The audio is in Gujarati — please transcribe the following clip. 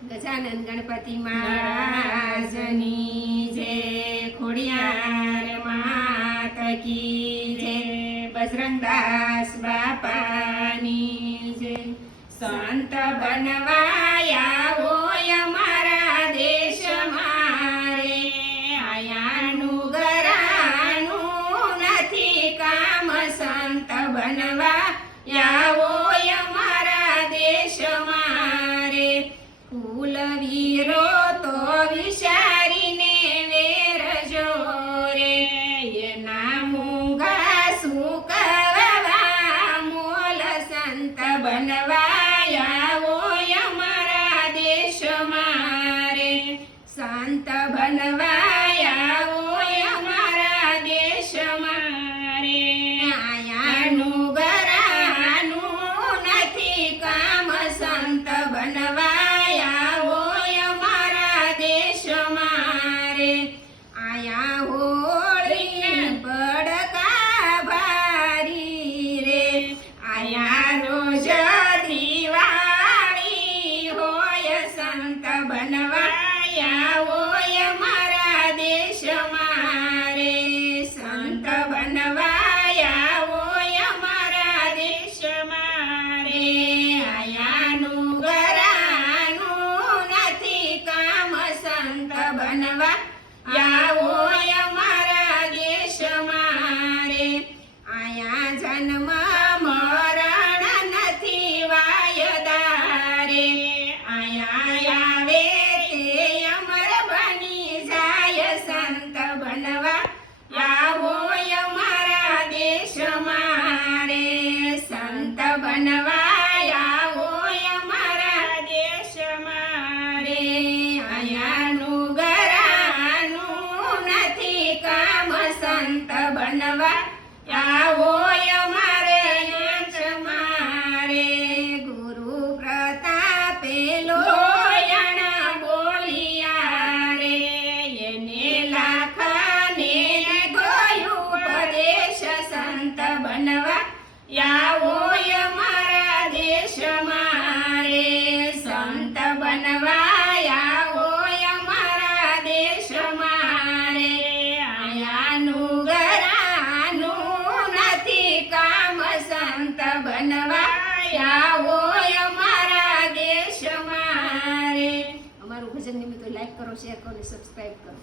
ગજાનંદ ગણપતિ મહારાજની જે ખોડિયાર માત કી જય. બજરંગદાસ બાપાની જે સંત બનવાયા હોય મારા દેશ મારે. આયાનું ગરાનું નથી કામ સંત બનવા હોય હોય અમારા દેશ મારે. શાંત બનવાયા આવો અમારા દેશ મારે. આયાનું ગરાનું નથી કામ. સંત બનવાયા આવો અમારા દેશ મારે. આયા સંત બનવાયા હોય મારા દેશ મારે સંત બનવાયા હોય મારા દેશ મારે આયાનું ગરાનું નથી કામ સંત બનવા યા હોય બનવા મારા દેશ મારે સંત બનવા હોય મારા દેશ મારે. આયાનું ગરાનું નથી કામ સંત બનવા હોય મારા દેશ મારે. અમારું ભજન નિમિત્તે લાઈક કરો શેર કરો સબસ્ક્રાઈબ કરો.